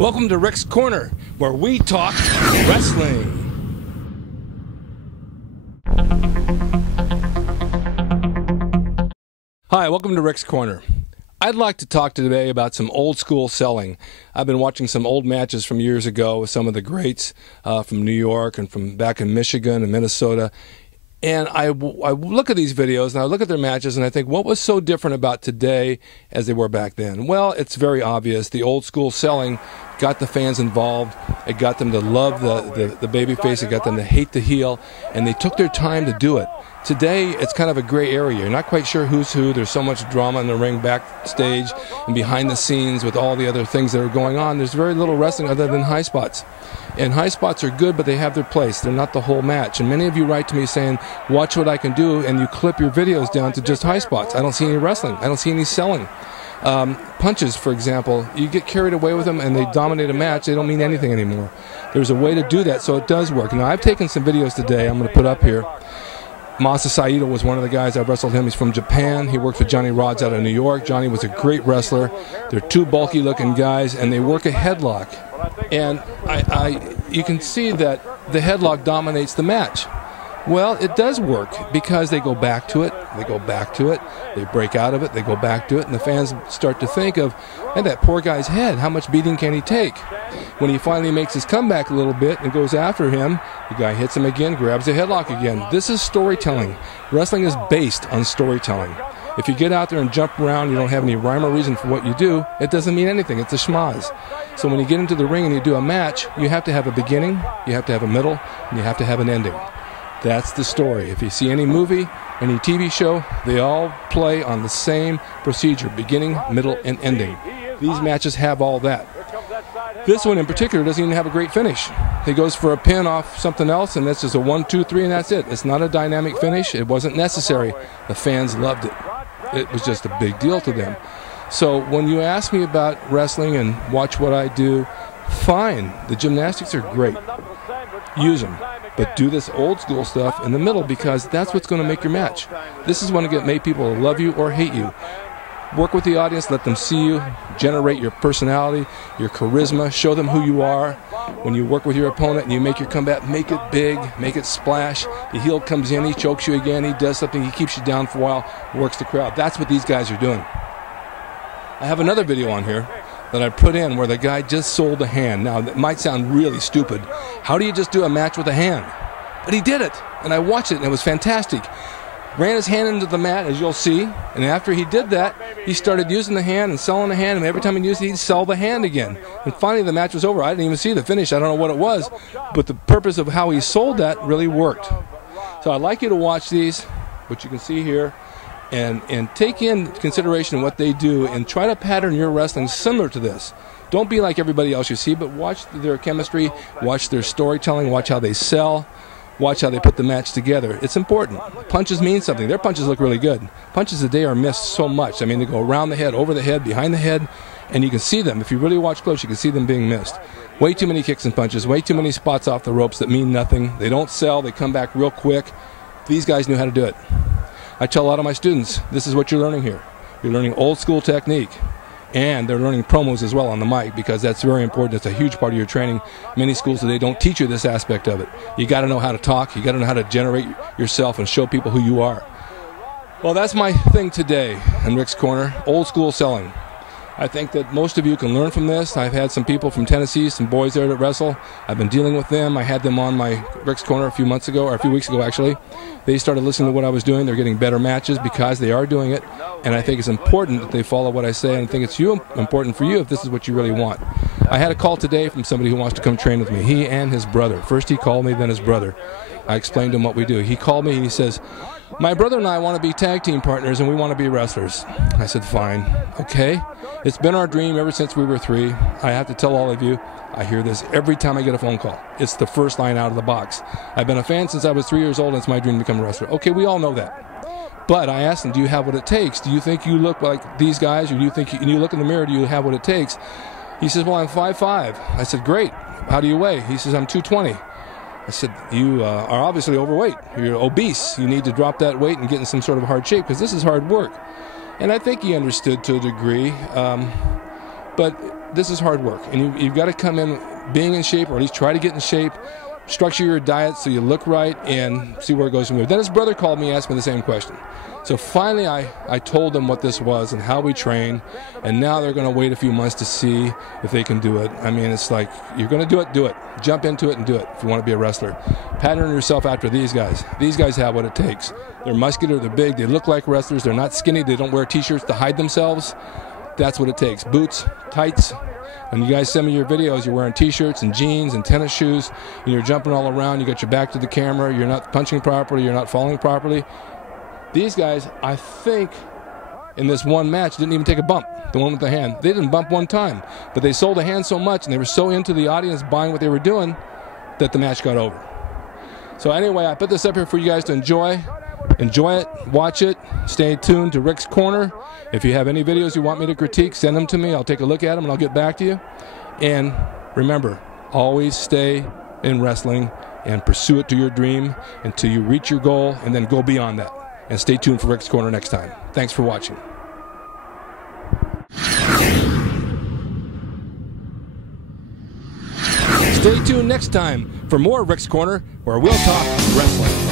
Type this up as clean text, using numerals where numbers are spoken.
Welcome to Rick's Corner, where we talk wrestling. Hi, welcome to Rick's Corner. I'd like to talk today about some old school selling. I've been watching some old matches from years ago with some of the greats from New York and from back in Michigan and Minnesota. And I look at these videos and I look at their matches and I think, what was so different about today as they were back then? Well, it's very obvious. The old school selling got the fans involved. It got them to love the babyface. It got them to hate the heel. And they took their time to do it. Today, it's kind of a gray area. You're not quite sure who's who. There's so much drama in the ring, backstage, and behind the scenes with all the other things that are going on. There's very little wrestling other than high spots. And high spots are good, but they have their place. They're not the whole match. And many of you write to me saying, watch what I can do, and you clip your videos down to just high spots. I don't see any wrestling. I don't see any selling. Punches, for example, you get carried away with them and they dominate a match. They don't mean anything anymore. There's a way to do that, so it does work. Now, I've taken some videos today I'm going to put up here. Masa Saito was one of the guys. I wrestled him. He's from Japan. He worked with Johnny Rods out of New York. Johnny was a great wrestler. They're two bulky-looking guys, and they work a headlock. And you can see that the headlock dominates the match. Well, it does work because they go back to it, they go back to it, they break out of it, they go back to it, and the fans start to think of, hey, that poor guy's head, how much beating can he take? When he finally makes his comeback a little bit and goes after him, the guy hits him again, grabs the headlock again. This is storytelling. Wrestling is based on storytelling. If you get out there and jump around, you don't have any rhyme or reason for what you do, it doesn't mean anything. It's a schmoz. So when you get into the ring and you do a match, you have to have a beginning, you have to have a middle, and you have to have an ending. That's the story. If you see any movie, any TV show, they all play on the same procedure, beginning, middle, and ending. These matches have all that. This one in particular doesn't even have a great finish. He goes for a pin off something else, and that's just a 1, 2, 3, and that's it. It's not a dynamic finish. It wasn't necessary. The fans loved it. It was just a big deal to them. So when you ask me about wrestling and watch what I do, fine. The gymnastics are great. Use them. But do this old school stuff in the middle because that's what's going to make your match. This is going to make people love you or hate you. Work with the audience, let them see you, generate your personality, your charisma, show them who you are. When you work with your opponent and you make your comeback, make it big, make it splash. The heel comes in, he chokes you again, he does something, he keeps you down for a while, works the crowd. That's what these guys are doing. I have another video on here that I put in where the guy just sold a hand. Now, that might sound really stupid. How do you just do a match with a hand? But he did it, and I watched it, and it was fantastic. Ran his hand into the mat, as you'll see, and after he did that, he started using the hand and selling the hand, and every time he used it, he'd sell the hand again. And finally, the match was over. I didn't even see the finish. I don't know what it was, but the purpose of how he sold that really worked. So I'd like you to watch these, which you can see here, and take in consideration what they do and try to pattern your wrestling similar to this. Don't be like everybody else you see, but watch their chemistry, watch their storytelling, watch how they sell, watch how they put the match together. It's important. Punches mean something. Their punches look really good. Punches today are missed so much. I mean, they go around the head, over the head, behind the head, and you can see them. If you really watch close, you can see them being missed. Way too many kicks and punches, way too many spots off the ropes that mean nothing. They don't sell. They come back real quick. These guys knew how to do it. I tell a lot of my students, this is what you're learning here. You're learning old school technique, and they're learning promos as well on the mic because that's very important. It's a huge part of your training. Many schools today don't teach you this aspect of it. You got to know how to talk. You got to know how to generate yourself and show people who you are. Well, that's my thing today in Rick's Corner, old school selling. I think that most of you can learn from this. I've had some people from Tennessee, some boys there that wrestle. I've been dealing with them. I had them on my Rick's Corner a few months ago, or a few weeks ago actually. They started listening to what I was doing. They're getting better matches because they are doing it. And I think it's important that they follow what I say. And I think it's important for you if this is what you really want. I had a call today from somebody who wants to come train with me. He and his brother. First he called me, then his brother. I explained to him what we do. He called me and he says, my brother and I want to be tag team partners and we want to be wrestlers. I said, fine. Okay. It's been our dream ever since we were 3. I have to tell all of you, I hear this every time I get a phone call. It's the first line out of the box. I've been a fan since I was 3 years old and it's my dream to become a wrestler. Okay, we all know that. But I asked him, do you have what it takes? Do you think you look like these guys, or do you think you look in the mirror, do you have what it takes? He says, well, I'm 5'5". I said, great. How do you weigh? He says, I'm 220. I said, you are obviously overweight. You're obese. You need to drop that weight and get in some sort of hard shape because this is hard work. And I think he understood to a degree. But this is hard work, and you've got to come in being in shape, or at least try to get in shape, structure your diet so you look right, and see where it goes from there. Then his brother called me and asked me the same question. So finally I told them what this was and how we train, and now they're going to wait a few months to see if they can do it. I mean, it's like, you're going to do it, do it. Jump into it and do it if you want to be a wrestler. Pattern yourself after these guys. These guys have what it takes. They're muscular, they're big, they look like wrestlers, they're not skinny, they don't wear t-shirts to hide themselves. That's what it takes. Boots, tights. When you guys send me your videos, you're wearing t-shirts and jeans and tennis shoes, and you're jumping all around, you got your back to the camera, you're not punching properly, you're not falling properly. These guys, I think, in this one match, didn't even take a bump, the one with the hand. They didn't bump one time, but they sold the hand so much, and they were so into the audience buying what they were doing, that the match got over. So anyway, I put this up here for you guys to enjoy. Enjoy it, watch it, stay tuned to Rick's Corner. If you have any videos you want me to critique, send them to me. I'll take a look at them and I'll get back to you. And remember, always stay in wrestling and pursue it to your dream until you reach your goal, and then go beyond that. And stay tuned for Rick's Corner next time. Thanks for watching. Stay tuned next time for more Rick's Corner, where we'll talk wrestling.